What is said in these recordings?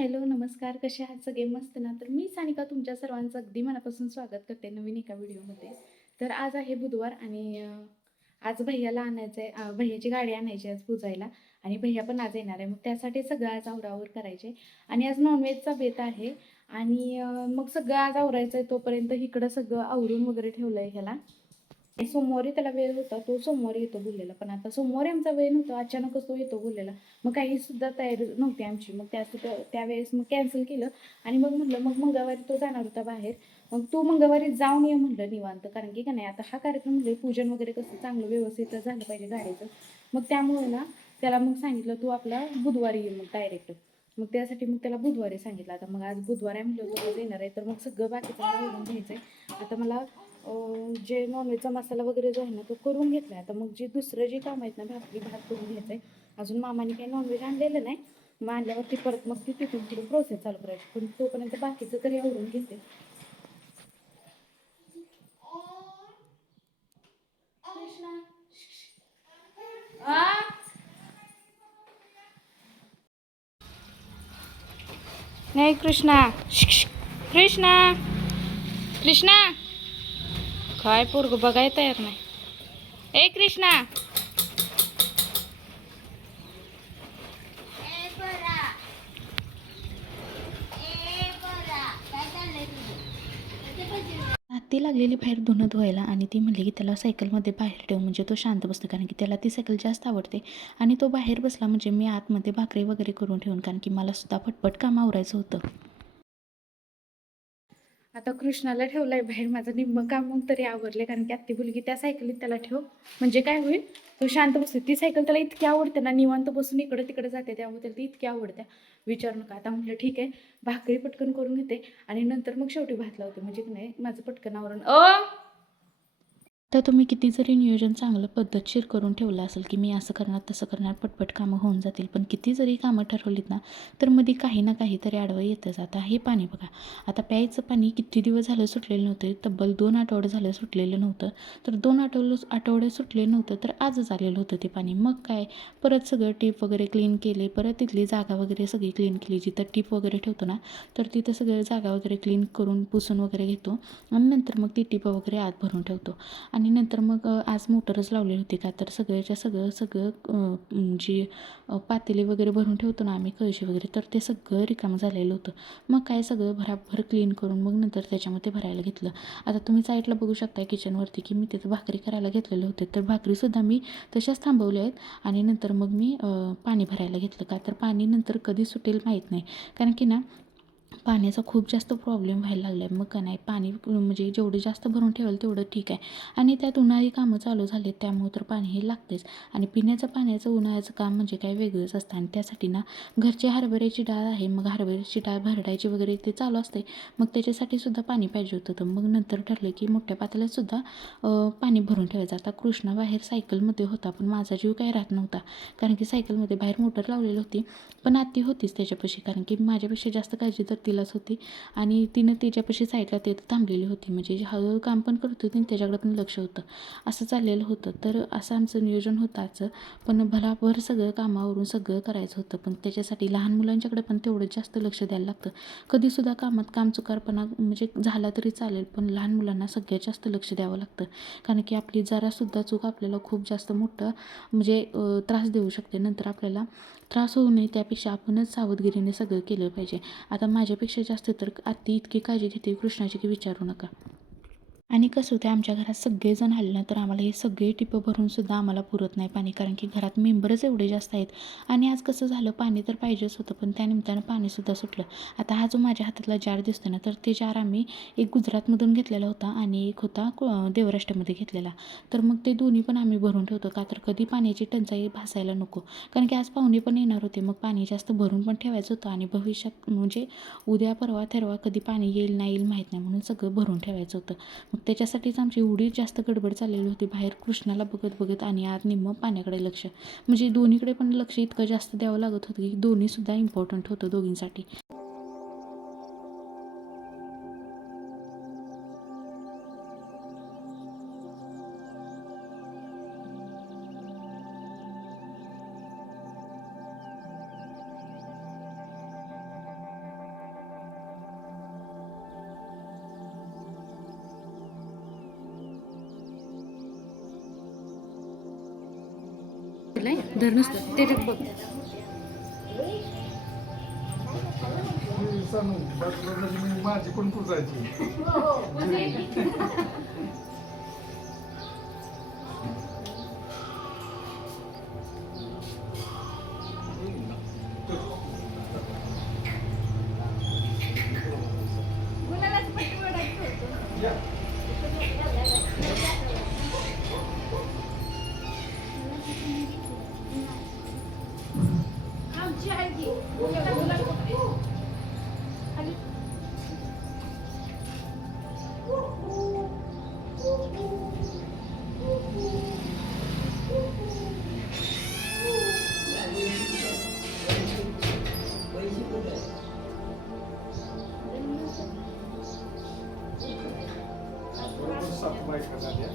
Hello, नमस्कार. कसे आहात सगळे? मस्त ना? तर मी सानिका तुमच्या सर्वांचं अगदी मनापासून स्वागत करते नवीन एका व्हिडिओमध्ये. तर आज आहे बुधवार आणि आज भैय्याला आणायचं आहे. भैय्याची गाडी आणायची आज पुजायला आणि भैय्या पण आज येणार आहे. मग त्यासाठी सगळं आज आवराआवर करायचे आणि आज नॉनव्हेजचा बेत आहे आणि मग सगळं आज आवरायचं आहे. तोपर्यंत इकडं सगळं आवरून वगैरे ठेवलं आहे ह्याला. सोमवारी त्याला वेळ होता, तो सोमवारी येतो बोललेला. पण आता सोमवारी आमचा वेळ नव्हता, अचानकच तो येतो बोललेला. मग काही सुद्धा तयारी नव्हती आमची. मग त्यावेळेस मग कॅन्सल केलं आणि मग म्हटलं मग मंगळवारी तो जाणार होता बाहेर. मग तू मंगळवारी जाऊन ये म्हटलं निवांत. कारण की का नाही आता हा कार्यक्रम म्हणजे पूजन वगैरे कसं चांगलं व्यवस्थित झालं पाहिजे गाडीचं. मग त्यामुळे ना त्याला मग सांगितलं तू आपला बुधवारी ये मग डायरेक्ट. मग त्यासाठी मग त्याला बुधवारी सांगितलं. आता मग आज बुधवार आहे म्हटलं होतं आज येणार आहे, तर मग सगळं बाकीचं आवरून घ्यायचं आहे. आता मला जे नॉनव्हेजचा मसाला वगैरे जो आहे ना तो करून घेतला आहे. आता मग जे दुसरं जे काम आहेत ना भाकरी भात करून घ्यायचं आहे. अजून मामाने काही नॉनव्हेज आणलेलं नाही. मग आणल्यावरती परत मग ती तिथून पुढे प्रोसेस चालू करायची. पण तोपर्यंत बाकीचं तरी आवरून घेते. नाही कृष्णा, कृष्णा, कृष्णा, काय पोरग बघाय तयार नाही. ए कृष्णा, ती लागलेली बाहेर धुणं धुवायला आणि ती म्हणली की त्याला सायकलमध्ये बाहेर ठेव म्हणजे तो शांत बसतो. कारण की त्याला ती सायकल जास्त आवडते आणि तो बाहेर बसला म्हणजे मी आतमध्ये भाकरी वगैरे करून ठेवून, कारण की मला सुद्धा पटपट काम आवरायचं होतं. आता कृष्णाला ठेवलाय बाहेर, माझं निम्मं काम मग तरी आवरले. कारण की आत्ती बोलली की त्या सायकलीत त्याला ठेव म्हणजे काय होईल, तो शांत बसतो. ती सायकल त्याला इतकी आवडते ना, निवांत बसून इकडं तिकडे जाते, त्यामुळे त्याला ती इतकी आवडते विचारू नका. आता म्हटलं ठीक आहे, भाकरी पटकन करून घेते आणि नंतर मग शेवटी भात लावते म्हणजे की नाही माझं पटकन आवरण. तर तुम्ही किती जरी नियोजन चांगलं पद्धतशीर करून ठेवलं असेल की मी असं करणार तसं करणार पटपट कामं होऊन जातील, पण किती जरी कामं ठरवलीत ना तर मध्ये काही ना काहीतरी आडवं येतंच. आता हे पाणी बघा, आता प्यायचं पाणी किती दिवस झालं सुटलेलं नव्हतं, तब्बल 2 आठवडे झालं सुटलेलं नव्हतं. तर 2 आठवडे सुटले नव्हतं तर आजच आलेलं होतं ते पाणी. मग काय परत सगळं टीप वगैरे क्लीन केले, परत तिथली जागा वगैरे सगळी क्लीन केली. जिथं टीप वगैरे ठेवतो ना तर तिथं सगळं जागा वगैरे क्लीन करून पुसून वगैरे घेतो आणि नंतर मग ती टीप वगैरे आत भरून ठेवतो. आणि नंतर मग आज मोटरच लावलेली होती का, तर सगळं जी पातेली वगैरे भरून ठेवतो ना आम्ही कळशी वगैरे, तर ते सगळं रिकामं झालेलं होतं. मग काय सगळं भराभर क्लीन करून मग नंतर त्याच्यामध्ये भरायला घेतलं. आता तुम्ही साईडला बघू शकता किचनवरती की मी तिथं भाकरी करायला घेतलेले होते, तर भाकरीसुद्धा मी तशाच थांबवल्या आहेत आणि नंतर मग मी पाणी भरायला घेतलं. का तर पाणी नंतर कधी सुटेल माहीत नाही, कारण की ना पाण्याचा खूप जास्त प्रॉब्लेम व्हायला लागला आहे. मग का नाही पाणी म्हणजे जेवढं जास्त भरून ठेवाल तेवढं ठीक आहे. आणि त्यात उन्हाळी कामं चालू झाले त्यामुळे तर पाणी हे लागतेच. आणि पिण्याचं पाण्याचं उन्हाळ्याचं काम म्हणजे काय वेगळंच असतं. आणि त्यासाठी ना घरची हरभऱ्याची डाळ आहे, मग हरभऱ्याची डाळ भरडायची वगैरे ते चालू असते. मग त्याच्यासाठी सुद्धा पाणी पाहिजे होतं. तर मग नंतर ठरलं की मोठ्या पातेल्यातसुद्धा पाणी भरून ठेवायचं. आता कृष्णा बाहेर सायकलमध्ये होता, पण माझा जीव काही राहत नव्हता, कारण की सायकलमध्ये बाहेर मोटर लावलेली होती. पण आत्ती होतीच त्याच्यापाशी, कारण की माझ्यापेक्षा जास्त काळजी तर तिलाच होती आणि तिनं तिच्यापाशी साईडला ते थांबलेली होती. म्हणजे हळूहळू काम पण करत होती आणि त्याच्याकडे पण लक्ष होतं, असं चाललेलं होतं. तर असं आमचं नियोजन होतं आजचं. पण भराभर सगळं कामावरून सगळं करायचं होतं, पण त्याच्यासाठी लहान मुलांच्याकडे पण तेवढंच जास्त लक्ष द्यायला लागतं. कधीसुद्धा कामात कामचुकारपणा म्हणजे झाला तरी चालेल, पण लहान मुलांना सगळ्यात जास्त लक्ष द्यावं लागतं. कारण की आपली जरासुद्धा चूक आपल्याला खूप जास्त मोठं म्हणजे त्रास देऊ शकते. नंतर आपल्याला त्रास होऊ नये त्यापेक्षा आपणच सावधगिरीने सगळं केलं पाहिजे. आता माझ्यापेक्षा जास्त तर आत्ती इतकी काळजी घेते कृष्णाची की विचारू नका. आणि कसं होतं आमच्या घरात सगळेजण आले ना तर आम्हाला हे सगळे टिपं भरूनसुद्धा आम्हाला पुरत नाही पाणी, कारण की घरात मेंबरच एवढे जास्त आहेत. आणि आज कसं झालं पाणी तर पाहिजेच होतं, पण त्यानिमित्तानं पाणीसुद्धा सुटलं. आता हा जो माझ्या हातातला जार दिसतो ना तर ते जार आम्ही एक गुजरातमधून घेतलेला होता आणि एक होता देवराष्ट्रामध्ये घेतलेला. तर मग ते दोन्ही पण आम्ही भरून ठेवतो, का तर कधी पाण्याची टंचाई भासायला नको. कारण की आज पाहुणे पण येणार होते, मग पाणी जास्त भरून पण ठेवायचं होतं आणि भविष्यात म्हणजे उद्या परवा ठरवा कधी पाणी येईल नाही येईल माहीत नाही, म्हणून सगळं भरून ठेवायचं होतं. मग त्याच्यासाठीच आमची एवढी जास्त गडबड चाललेली होती बाहेर कृष्णाला बघत बघत आणि आत निम्मं पाण्याकडे लक्ष. म्हणजे दोन्हीकडे पण लक्ष इतकं जास्त द्यावं लागत होतं की दोन्हीसुद्धा इम्पॉर्टंट होतं दोघींसाठी. धर नसतं ते बघ. माझी पण पुजायची. सात बायका झाल्या.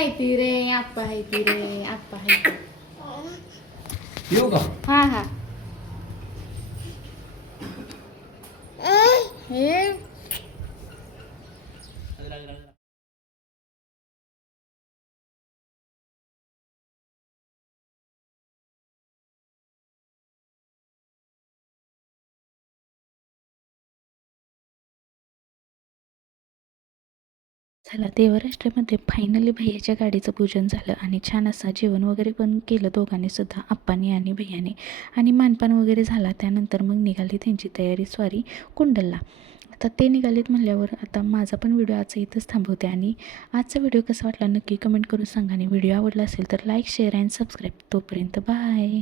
हायती रे आप्पा हायती रे आप्पा हायती. येऊ का? हा हा. हे चला देवराष्ट्रामध्ये फायनली भैयाच्या गाडीचं पूजन झालं आणि छान असं जेवण वगैरे पण केलं दोघांनी सुद्धा, आप्पानी आणि भैयाने. आणि मानपान वगैरे झाला. त्यानंतर मग निघाली त्यांची तयारी स्वारी कुंडलला. आता ते निघालेत म्हणल्यावर आता माझा पण व्हिडिओ आजचा इथंच थांबवते. आणि आजचा व्हिडिओ कसा वाटला नक्की कमेंट करून सांगा. आणि व्हिडिओ आवडला असेल तर लाईक शेअर अँड सबस्क्राईब. तोपर्यंत बाय.